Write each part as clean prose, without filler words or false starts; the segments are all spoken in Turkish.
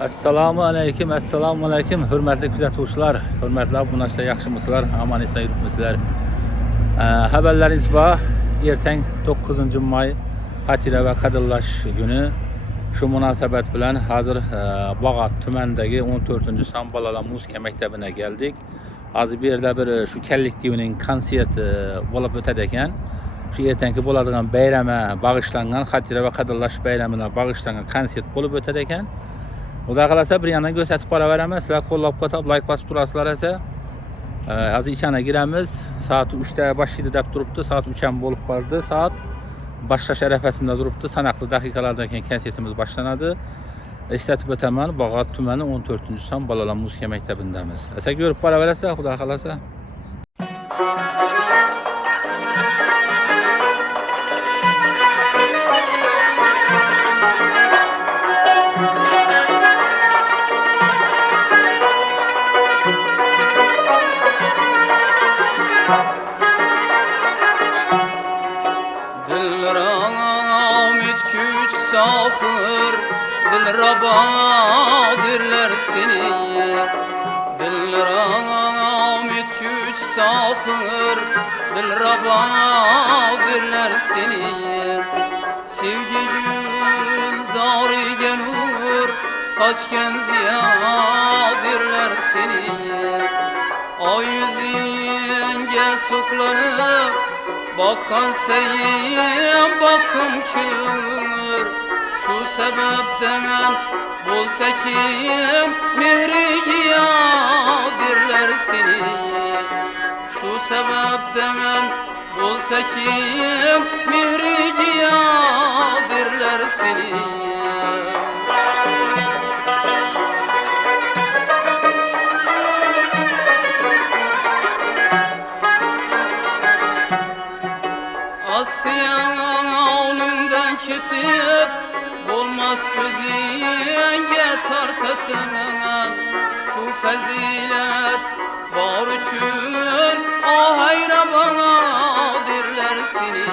Assalamu aleyküm, hürmetli kuzatuvchilar, hürmetli abunachlar, yaxshimisizlar, aman eson yuribmisizlar. Haberleriniz bor. Ertang 9 may xotira va qadrlash günü. Şu munosabat bilan hozir Bağat tumanidagi 14-son bolalar muzika maktabine geldik. Hozir bu yerda bir şu kollektivining konserti bo'lib o'tadi ekan. Şu ertangi bo'ladigan bayrama bag'ishlangan, xotira va qadrlash bayramına bag'ishlangan konsert bo'lib o'tadi ekan. Xudo qalasa bir yandan ko'rsatib boraveramiz. Sizlar qo'llab-quvvatlab like bosib turasizlar esa. Hozir ichana giramiz. Soat 3da boshlaydi deb turibdi. Soat 3 ham bo'lib qoldi. Soat boshlash arafasida turibdi. Sanoqli daqiqalardan keyin konsertimiz boshlanadi. Eslatib o'taman, Bağat tumani 14-son bolalar muzika maktabidamiz. Esa ko'rib boraverasizlar, xudo qalasa. Safır dilrabadirler seni, dilramet güç safır dilrabadirler seni. Sevgi gülzarı nur saçken ziyadirler seni. Ay yüzünge soklanıp bakkan seyim bakım külür. Şu sebepten bolsa kim mehri giyadirler seni. Şu sebepten bolsa kim mehri giyadirler seni. Asyanından kitip olmaz gözünge tartasın. Şu fazilet var üçün ahayra bana dirler seni.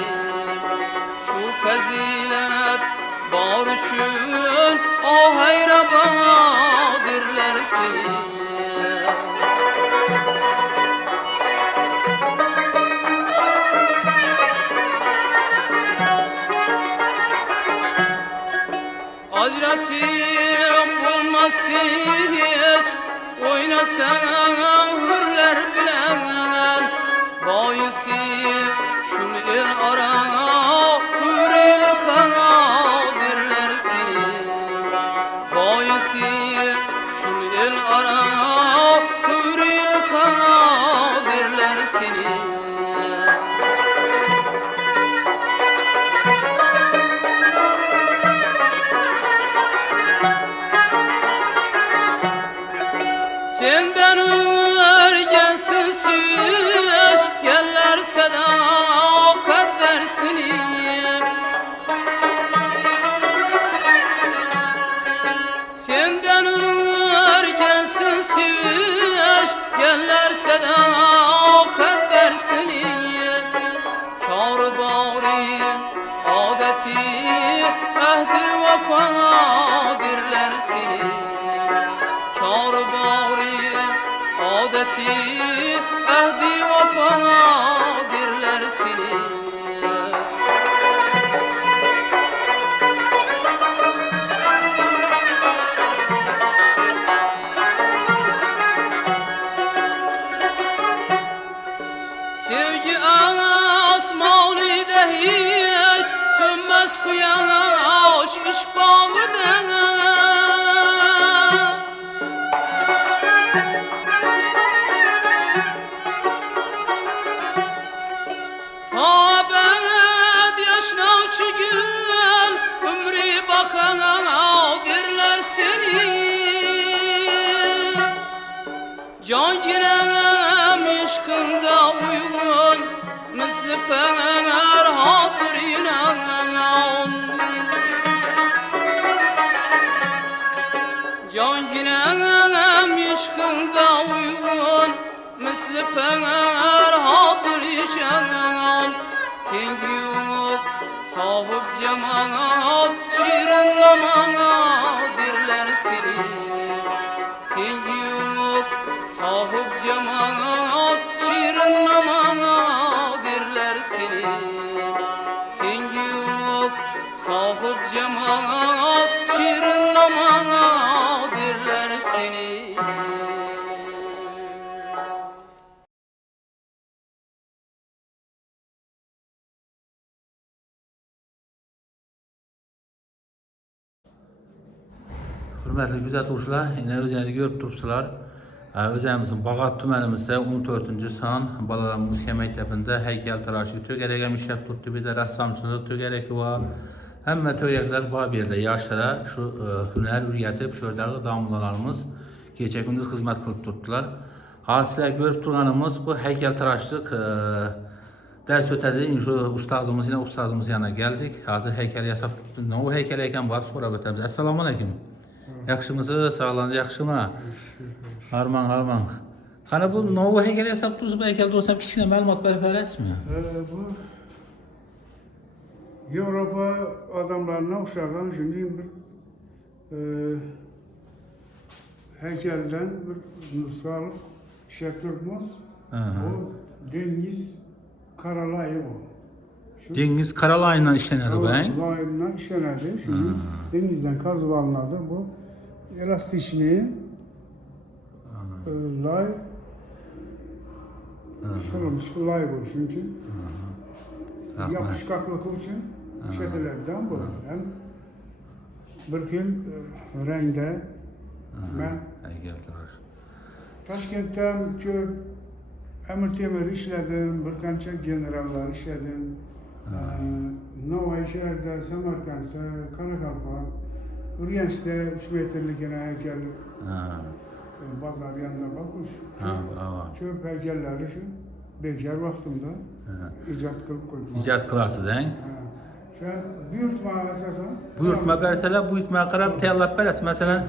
Şu fazilet var üçün ahayra bana dirler seni. Hazretim bulmasın hiç, oynasan hürler bilen. Bayısı şul el arana hürel kanadirler seni. Bayısı şul el arana hürel kanadirler seni. Senden örgensin seviş, yerler sadakat dersini. Senden örgensin seviş, yerler sadakat dersini. Kâr bari adeti ehdi vefadirler seni. Kâr bari adeti ehdi vefadirler seni. Sevgi asmanide hiç sönmez kuyaş iş bağıdan. Tabet yaşnavçı gün ömrü bakana dirler seni. Can girem işkında uygun misli pener hatırına. Can girem işkında uygun misli pener hatırına. Tengi yok sahip cemaat şirin namana dirler seni. hörmətli kuzatuvchilar, yine özünüzü görüp turupsizlar. Özümüzün Bağat tümenimizde 14. san Balalar Musiqa Məktəbində heykəltaraşı tögərəkəm işləp tutdu, bir də rəssamçılıq tögərəki var. Həmmə tögərəklər bu yerdə yaşlara şu hünər ürgətib, şördəği damlalarımız gecə gündüz xidmət qılıb tutdular. Hazır görüp duranımız bu heykəltaraşlıq ders ötədi. Şu ustazımız yine ustazımız yanına geldik. Hazır heykəl yasab tutdu. Ne o heykələkən var sonra ötəmiz. Assalamu aleykum. Yaxşımızı, sağlığınız yaxşımı? Harman. Hani bu Novo heykeli hesap tutusu bu heykelde olsa kiçikine məlumat verip mi? Bu Avropa adamlarına oxşayan şimdi bir heykelden bir nüshalık işlettirmez. O Dengiz Karalayı bu. Dengiz Karalay'ından işlenedi bu hein? Karalay'ından işlenedi. Şimdi denizden kazıp alınadı bu. Elastikliği lay şurulmuş lay bu çünkü yapışkanlık için şekillerden bu hem bir gün renkte ben Taşkent'ten köp Emir Temir işledim, bir kança generaller işledim. Nova işlerde, Samarkand'da, Karakalpa, Urgenç'te 3 metrelik yine heykel. Bazar yanında bakmış. Köp heykelleri şu bekar vaktimde icat kılıp koydum. İcat kılasız he? Şu an buyurtma esasen. Buyurtma verseler buyurtmaya karab teyallap beres. Mesela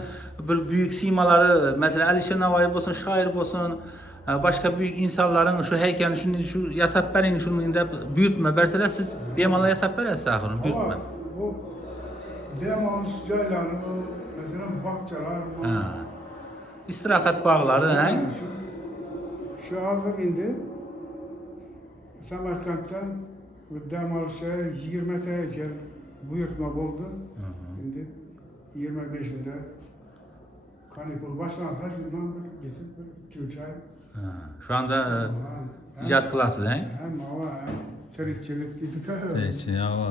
bir büyük simaları, mesela Alişir Navayi olsun, şair olsun, başka büyük insanların şu heykelini, şu yasap verin, şunun da buyurtma verseler siz beymanla yasap veres ahırın, buyurtma. Bu demalış cayları, mesela bakçalar. İstirahat bağları he? Şu hazır indi. Samarkand'dan Demalış'a 20 heykel buyurtma oldu. Şimdi 25'inde kanikul başlansa şundan bir getirip bir 2-3 ay. Şu anda icat kılasız he? Hem hava hem çelik dedik. Çelik hava.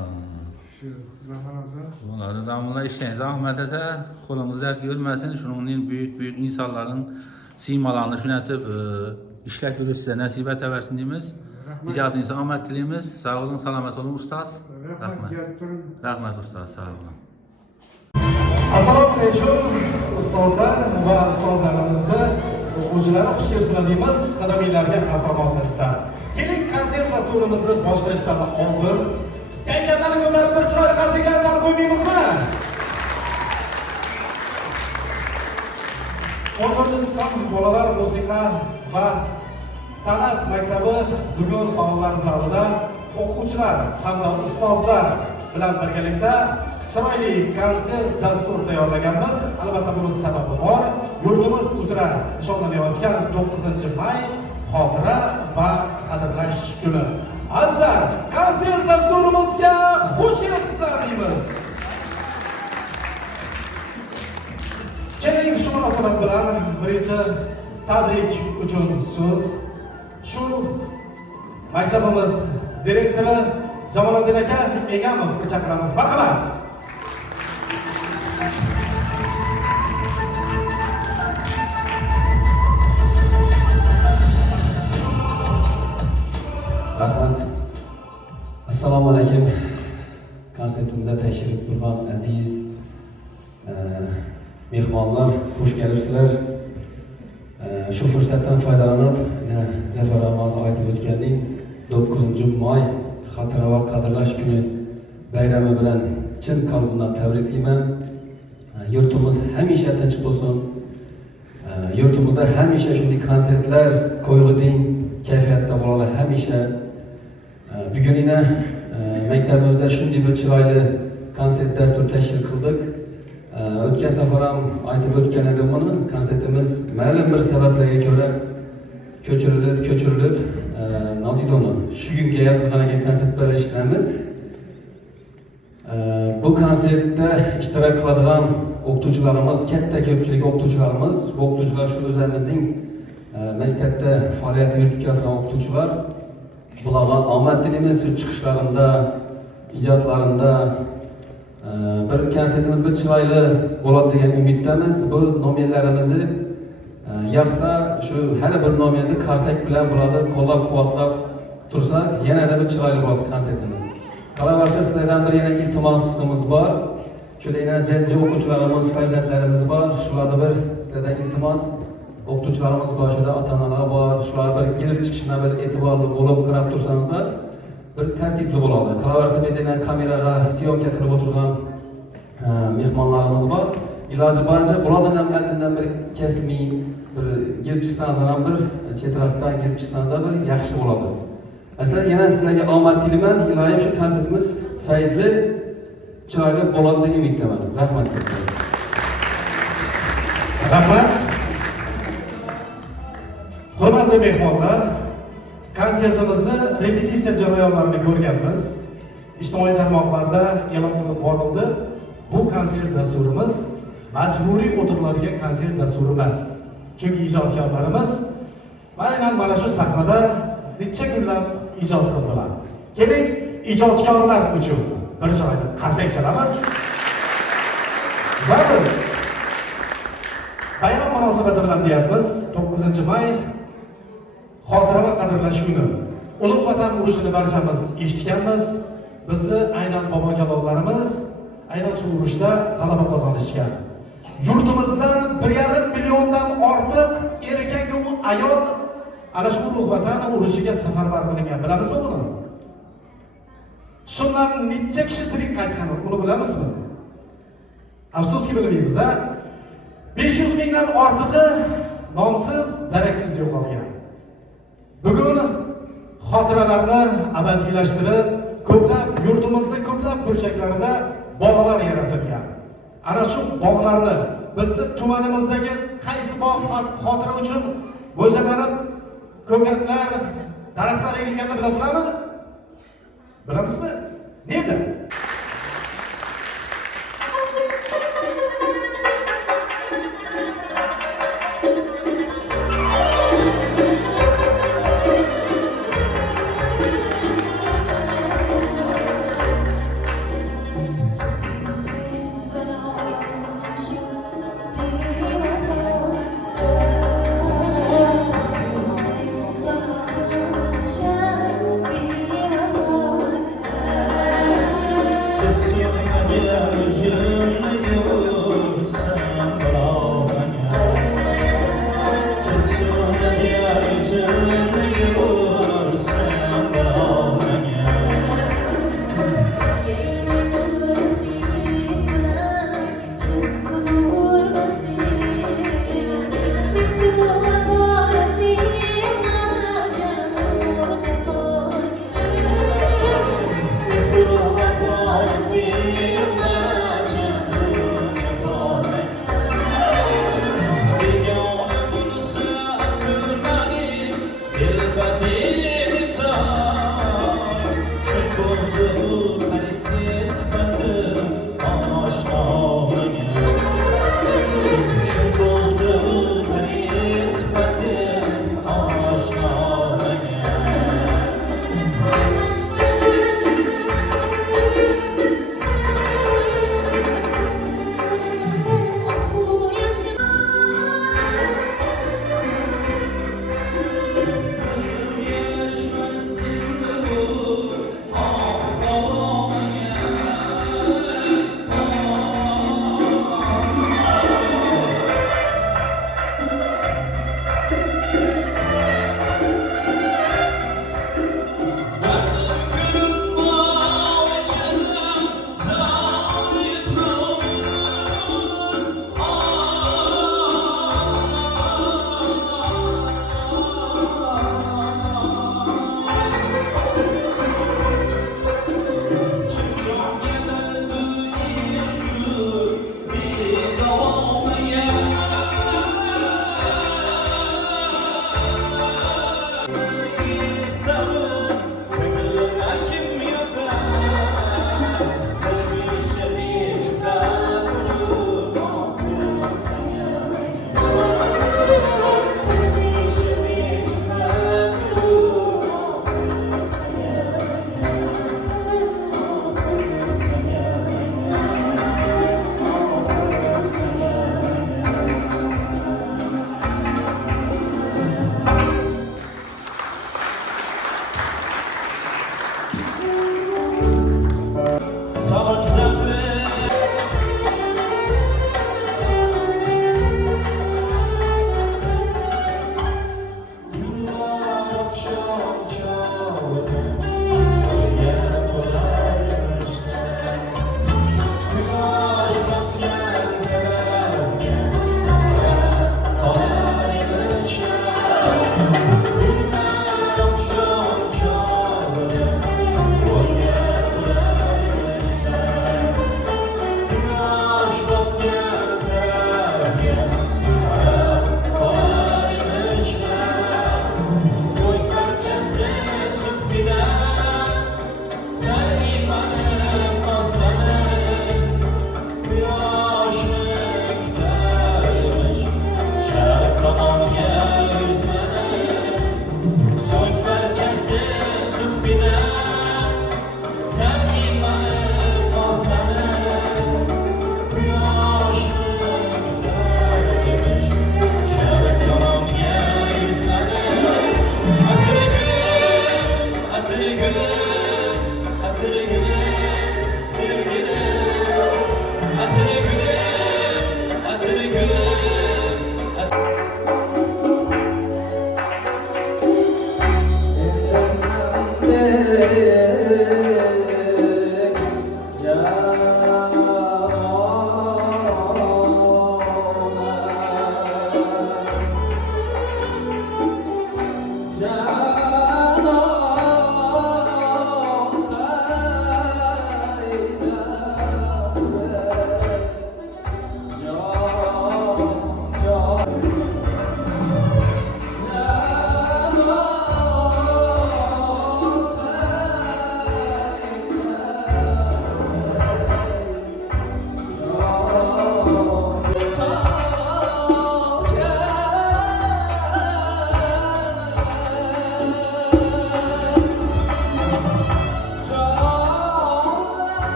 Şu nafaraza. Bunları damla işleyin. Zahmet etse kolumuz dert görmesin. Şunun büyük insanların simalarını şunatıb işlek yürü size nasibet versin deyimiz. İcadınıza ahmet dilimiz. Sağ olun, selamet olun ustaz. Rahmet ustaz, sağ olun. Assalomu alaykum ustozlar va ustozlarimizni o'quvchilari xush kelibsizlar deymiz. Qadaminglarga hasanot istar. Keling konsert dasturimizni boshlashdan oldin heykallarni ko'tarib bir chiroyli qarsaklarni solib qo'ymaymizmi? 14-son bolalar musiqa va san'at maktabi bugun faollar zalida o'quvchilar hamda ustozlar bilan birgalikda chiroyli konsert dastur tayyorlaganmiz. Albatta buni sababi bor. Yurtimiz uzra nishonlanayotgan 9-may xotira va qadrlash kuni. Azar konsert dasturimizga xush kelibsizlar deymiz. Keling shu munosabat bilan birinchi tabrik uchun so'z shu maktabimiz direktori Jamoliddin aka Egamovga chaqiramiz. Marhamat. Rahmat. Assalomu alaykum. Konsertimizda tashrif buyurgan aziz mehmonlar, xush kelibsizlar. Shu fursatdan foydalanib, Zafar Ramazon aytib o'tganning 9-may xotira va qadrlash kuni bayrami bilan chin qalbimdan tabriklayman. Yurtimiz hamisha tinch bo'lsin. Yurtimizda hamisha shunday konsertlar qo'yg'iding kayfiyatda bo'ladi hamisha. Bugun yana maktabimizda shunday bir chiroyli konsert dastur tashkil qildik. O'tgan safar ham aytib o'tgan edim buni. Konsertimiz ma'lum bir sabablarga ko'ra ko'chirilib, nodidoni shu kunga yozilgan ekan konsert berishimiz. Bu konsertda ishtirok qiladigan o'qituvchilarimiz, katta ko'pchilik o'qituvchilarimiz, bu o'qituvchilar shu o'zimizning maktabda faoliyat yuritayotgan o'qituvchilar. Bularga omad dilimiz chiqishlarında, ijodlarında bir konsertimiz bir chiroyli bo'ladi degan umiddamiz. Bu nomerlarimizni yaxsa shu har bir nomerni qarsak bilan bo'ladi, qo'llab-quvvatlab tursak, yanada bir chiroyli bo'ladi konsertimiz. Qolaversa sizlardan bir yana iltimosimiz bor. Shunda yana jajji o'quvchilarimiz, farzandlarimiz bor. Shularga bir sizlardan iltimos, o'qituvchilarimiz bor, shunda ota-onalar bor. Shular bir kelib chiqishina bir e'tiborli bo'lib qarab tursanizlar, bir tartibli bo'ladi. Qolaversa bu yerda kameraga syomka qilib o'tirgan mehmonlarimiz bor. Iloji boricha bulardan ham oldindan bir kasmiy bir kelib chiqsanizlar ham bir chetroqdan kelib chiqsanizlar bir yaxshi bo'ladi. Masalan, yana sizlarga omad tilayman. Iloyim shu konsertimiz fayzli, chiroyli bo'ladi degan umiddaman. Rahmat. Rahmat. Hurmatli mehmonlar, konsertimizni repetitsiya jarayonlarini ko'rganmiz. Ijtimoiy tarmoqlarda e'lon qilib borildi. Bu konsert dasturimiz majburiy o'tiriladigan konsert dasturi emas. Chunki ijodkorlarimiz mana shu sahnada necha kunlab ijod qildilar. Keling, ijodkorlar uchun bir joyda qarsak chalamiz. Va biz bayram munosabati bilan deyapmiz, 9-may xotira va qadrlash kuni. Ulug' Vatan urushini barchamiz eshitganmiz. Bizni aynan bobo kalonlarimiz aynan shu urushda g'alaba qozonishgan. Yurtimizdan 1,5 milliondan ortiq erkak va ayol ana shu Ulug' Vatan urushiga safarbar qilingan. Bilamizmi buni? Shundan necha kishi tirik qaytgan, buni bilamizmi? Afsuski bilmaymiz, ha? 500 mingdan ortig'i nomsiz, daraksiz yo'qolgan. Bugun xotiralarni abadiylashtirib, ko'plab yurtimizning ko'plab burchaklarida bog'lar yaratilgan. Ana shu bog'larni bizni tumanimizdagi qaysi bog' xotira uchun mo'ljallanib ko'katlar, daraxtlar ekilganini bilasizlarmi? Bilamizmi? Nega?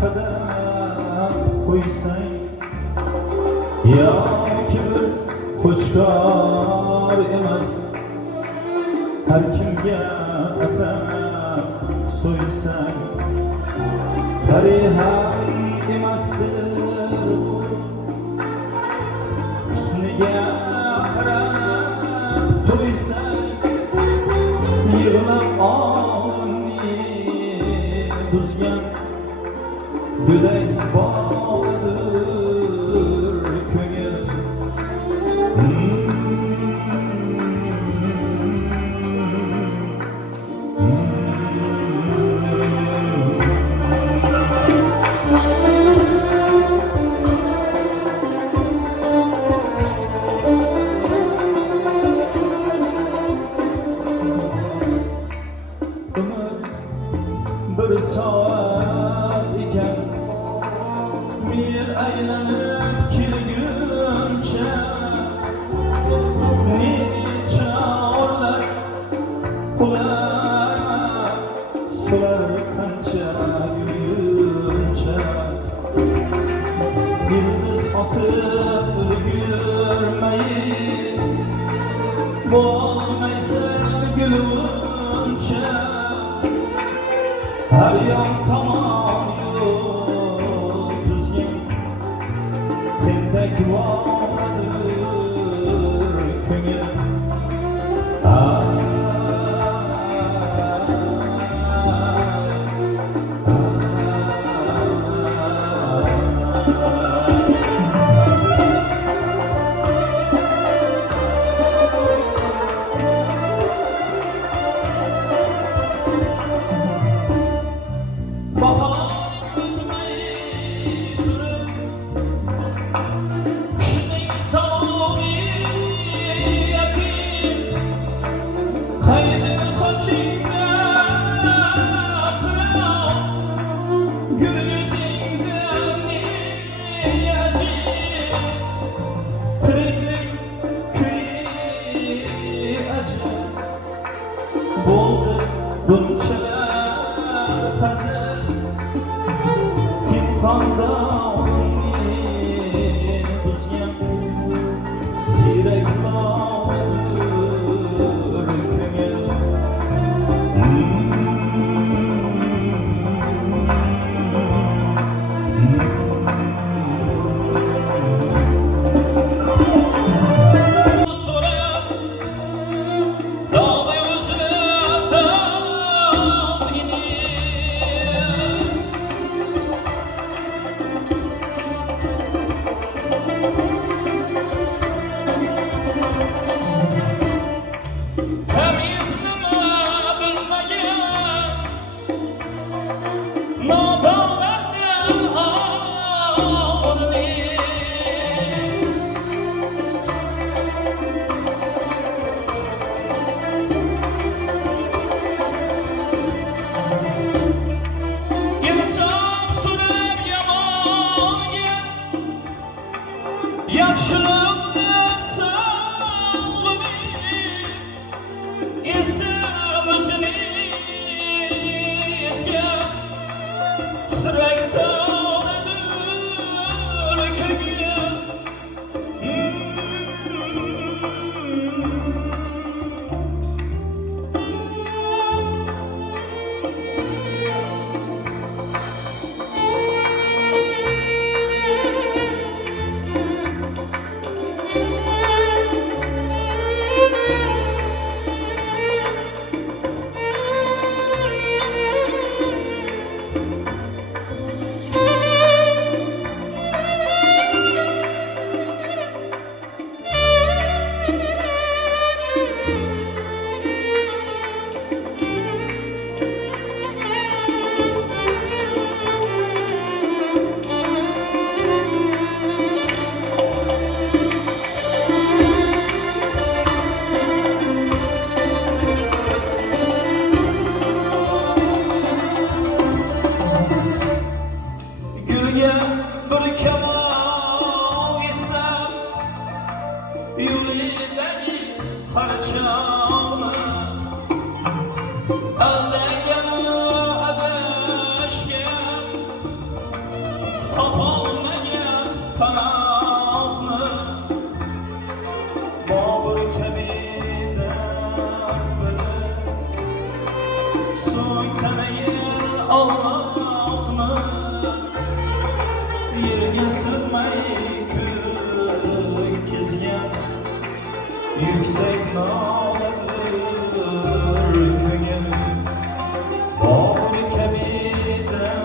qadam qo'ysang yoki bir qo'chqor emas har kimga atab so'ysang tarixam emasdir bu husniga qarab to'ysang yig'lab olamni buzgan go'dak bog'idir ko'ngil bir soat ekan bir aylanib kelguncha necha orlar qular solar qancha gulguncha yıldız otib ulgurmayib bo'lmaysan gulguncha her yan tamam yol düzgün Kendek vardır köngül Bunçalar hazır imkanda onun buzgan siyrak vardır köngül sığmay kezgen yüksek dağlar köngel bağrı kemiğden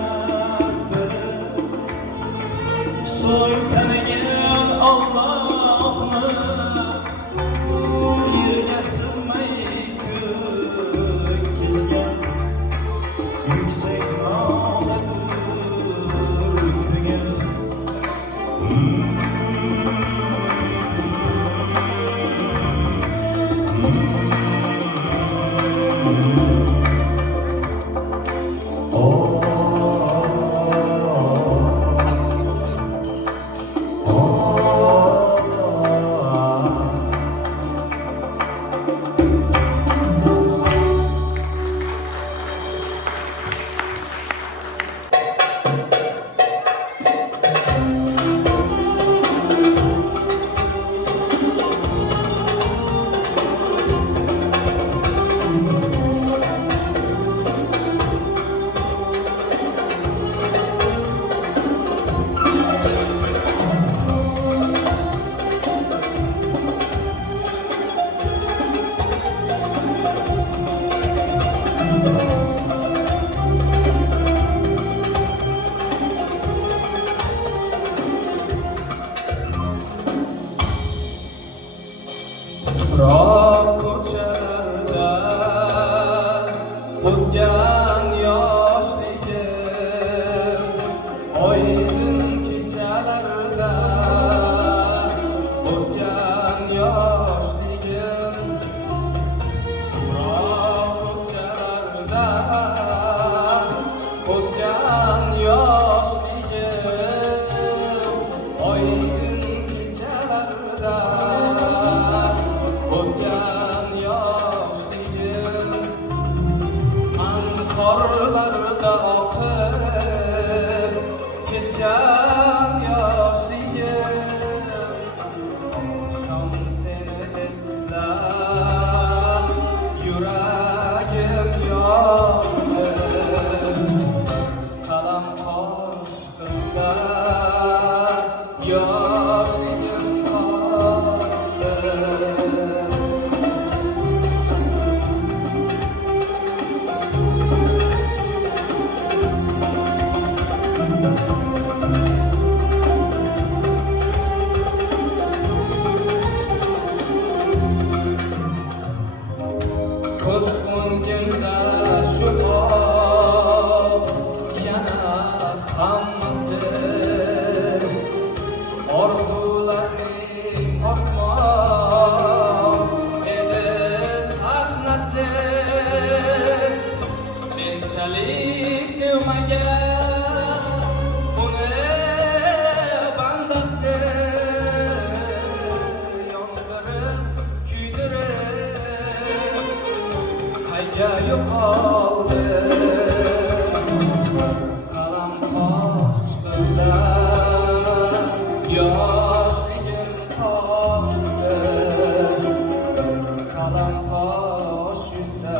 soytanagan Allah'ını yerga sığmay kezgen yüksek dağlar köngel Tuproq ko'chalarda o'tgan yoshligim, oydin kechalarda o'tgan yoshligim. Tuproq ko'chalarda o'tgan yoshligim, oydin kechalarda o'tgan yoshligim, anhorlarda oqib ketgan yoshligim. Oqshom seni eslab yuragim yondi, qalam qoshimda yoshligim qoldi. Ko'z o'ngimda shu ol, yana hammasi orzularning osmon edi sahnasi. Menchalik sevmagan uni bandasi, yondirib kuydirib qayga yo'qoldi. Qalam qoshimda yoshligim qoldi, qalam qosh yuzda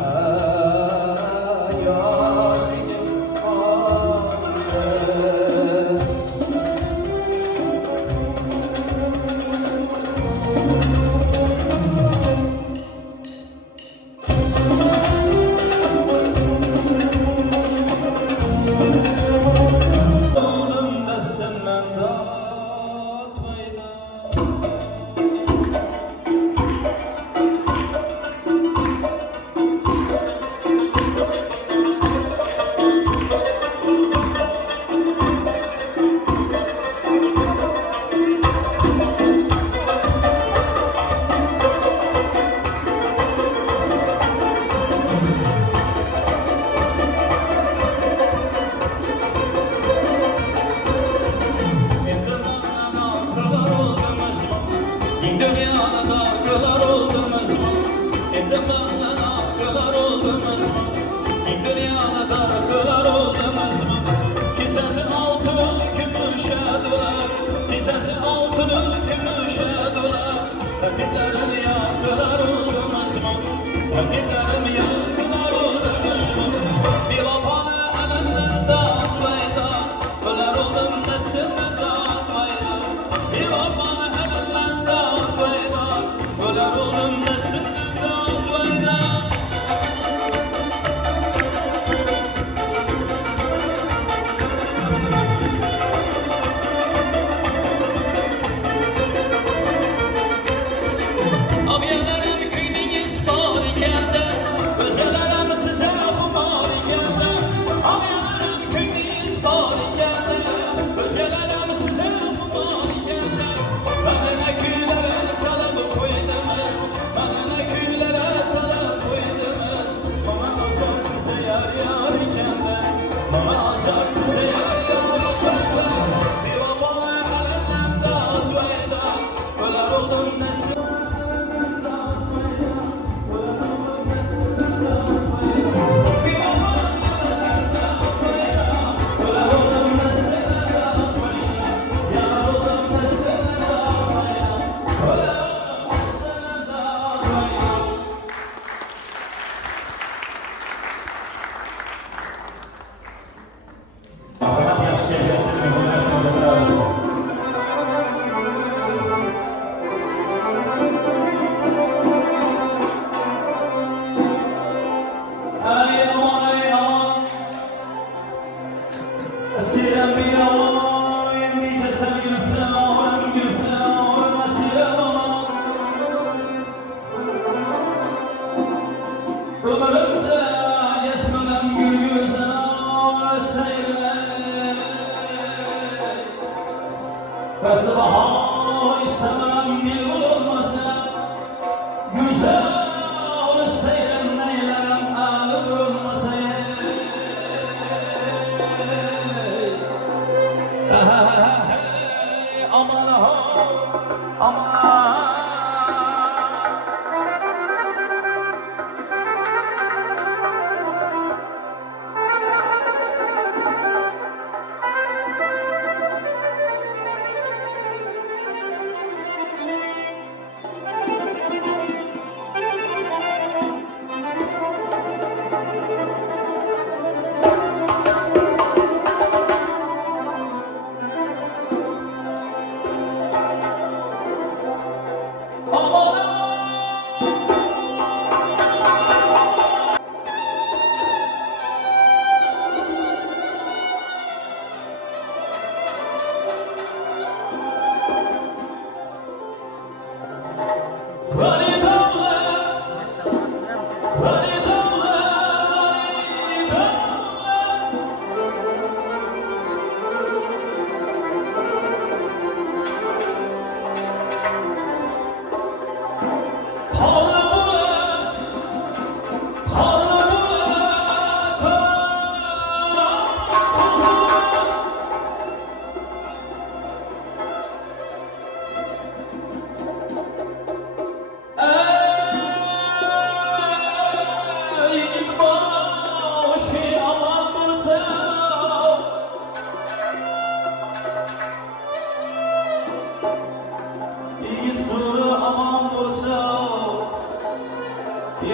yoshligim qoldi. Oğlum dastandan dağıtmayla Rastı bahar istemem dil bulunmasa Güzel olur seyrim neylerim ağır olmasa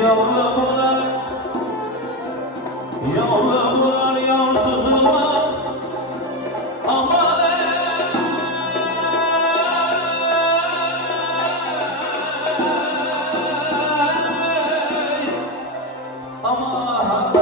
Aman aman Yavrular yansız olmaz Aman aman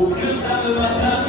Bu güzel vatan